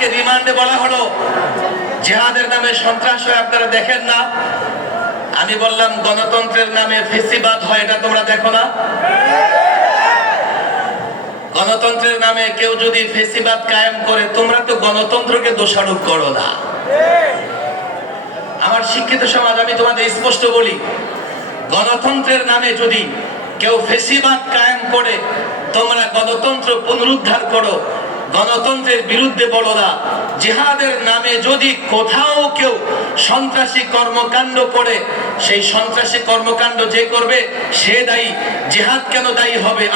আমাকে রিমান্ডে বলা হলো জিহাদের নামে সন্ত্রাস হয় আপনারা দেখেন না। আমি বললাম গণতন্ত্রের নামে ফেসিবাদ হয় এটা তোমরা দেখো না? গণতন্ত্রের নামে কেউ যদি ফেসিবাদ কায়েম করে তোমরা তো গণতন্ত্রকে দোষারোপ করো না। আমার শিক্ষিত সমাজ, আমি তোমাদের স্পষ্ট বলি, গণতন্ত্রের নামে যদি কেউ ফেসিবাদ কায়েম করে তোমরা গণতন্ত্র পুনরুদ্ধার করো, গণতন্ত্রের বিরুদ্ধে বলো না। জিহাদের নামে যদি কোথাও কেউ সন্ত্রাসী কর্মকাণ্ড করে, সেই সন্ত্রাসী কর্মকাণ্ড যে করবে সে দায়ী। জিহাদ কেন দায়ী হবে?